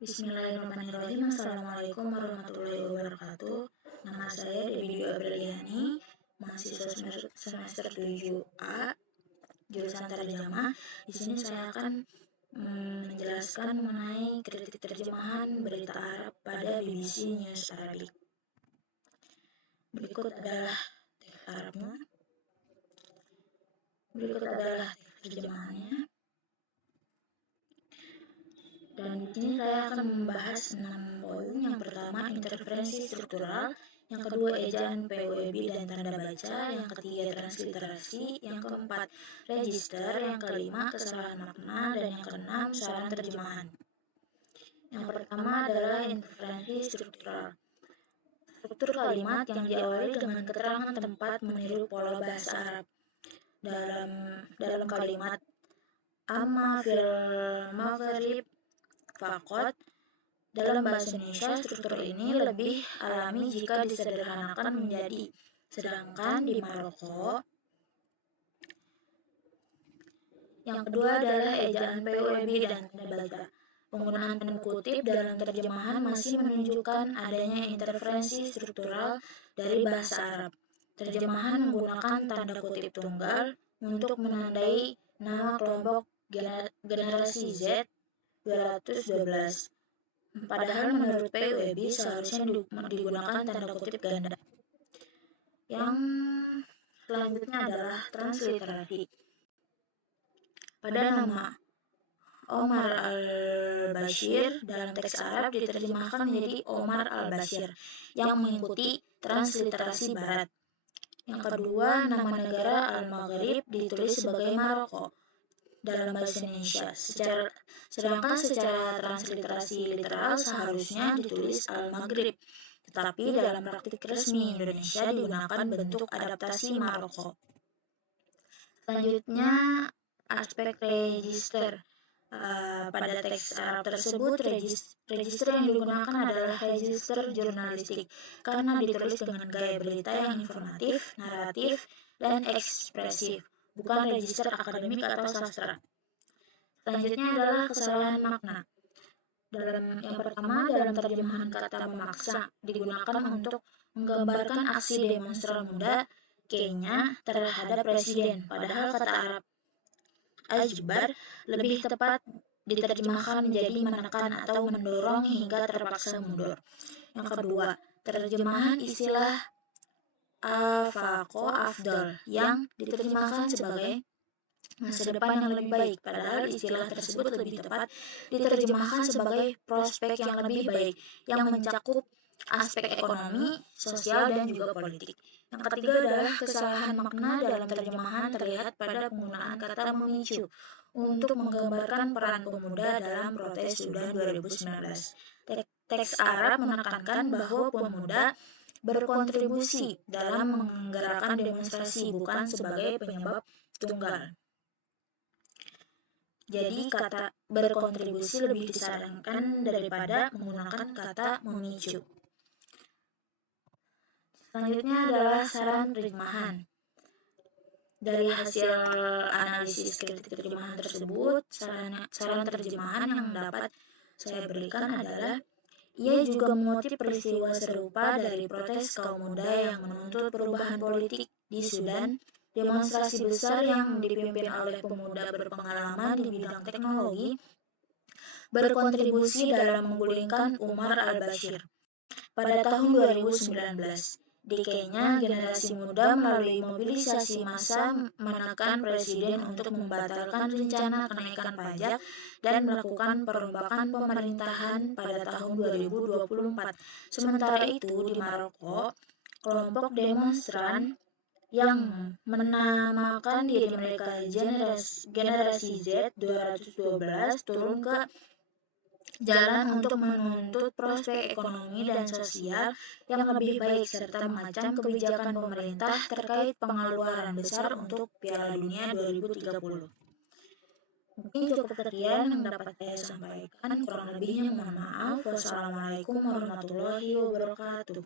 Bismillahirrahmanirrahim. Assalamualaikum warahmatullahi wabarakatuh. Nama saya Dewi Dwi Apriliani, mahasiswa semester 7A, jurusan terjemah. Di sini saya akan menjelaskan mengenai kritik terjemahan berita Arab pada BBC News Arabic. Berikut adalah teks Arabnya. Berikut adalah teks terjemahannya. Dan di sini saya akan membahas 6 poin. Yang pertama, interferensi struktural. Yang kedua, ejaan POEB dan tanda baca. Yang ketiga, transliterasi. Yang keempat, register. Yang kelima, kesalahan makna. Dan yang keenam, saran terjemahan. Yang pertama adalah interferensi struktural. Struktur kalimat yang diawali dengan keterangan tempat meniru pola bahasa Arab. Dalam kalimat amma fil maghrib faqat, dalam bahasa Indonesia struktur ini lebih alami jika disederhanakan menjadi sedangkan di Maroko. Yang kedua adalah ejaan POEB dan tanda baca. Penggunaan tanda kutip dalam terjemahan masih menunjukkan adanya interferensi struktural dari bahasa Arab. Terjemahan menggunakan tanda kutip tunggal untuk menandai nama kelompok generasi Z 212. Padahal menurut POEB seharusnya digunakan tanda kutip ganda. Yang selanjutnya adalah transliterasi. Pada nama Omar al-Bashir dalam teks Arab diterjemahkan menjadi Omar al-Bashir yang mengikuti transliterasi barat. Yang kedua, nama negara Al-Maghrib ditulis sebagai Maroko dalam bahasa Indonesia. Sedangkan secara transliterasi literal seharusnya ditulis Al-Maghrib, tetapi dalam praktik resmi Indonesia digunakan bentuk adaptasi Maroko. Selanjutnya, aspek register. Pada teks Arab tersebut, register yang digunakan adalah register jurnalistik karena ditulis dengan gaya berita yang informatif, naratif, dan ekspresif, bukan register akademik atau sastra. Selanjutnya adalah kesalahan makna. Yang pertama, dalam terjemahan kata memaksa digunakan untuk menggambarkan aksi demonstran muda Kenya terhadap presiden, padahal kata Arab ajbar lebih tepat diterjemahkan menjadi menekan atau mendorong hingga terpaksa mundur. Yang kedua, terjemahan istilah afaqo afdol yang diterjemahkan sebagai masa depan yang lebih baik, padahal istilah tersebut lebih tepat diterjemahkan sebagai prospek yang lebih baik yang mencakup aspek ekonomi, sosial, dan juga politik. Yang ketiga adalah kesalahan makna dalam terjemahan terlihat pada penggunaan kata memicu untuk menggambarkan peran pemuda dalam protes Sudan 2019. Teks Arab menekankan bahwa pemuda berkontribusi dalam menggerakkan demonstrasi bukan sebagai penyebab tunggal. Jadi kata berkontribusi lebih disarankan daripada menggunakan kata memicu. Selanjutnya adalah saran terjemahan. Dari hasil analisis kritik terjemahan tersebut, saran terjemahan yang dapat saya berikan adalah ia juga mengutip peristiwa serupa dari protes kaum muda yang menuntut perubahan politik di Sudan, demonstrasi besar yang dipimpin oleh pemuda berpengalaman di bidang teknologi, berkontribusi dalam menggulingkan Umar al-Bashir. Pada tahun 2019, di Kenya, generasi muda melalui mobilisasi massa menekan presiden untuk membatalkan rencana kenaikan pajak dan melakukan perombakan pemerintahan pada tahun 2024. Sementara itu, di Maroko, kelompok demonstran yang menamakan diri mereka generasi Z 212 turun ke jalan untuk menuntut prospek ekonomi dan sosial yang lebih baik serta mengacam kebijakan pemerintah terkait pengeluaran besar untuk Piala Dunia 2030. Mungkin cukup sekian yang dapat saya sampaikan, kurang lebihnya mohon maaf. Wassalamualaikum warahmatullahi wabarakatuh.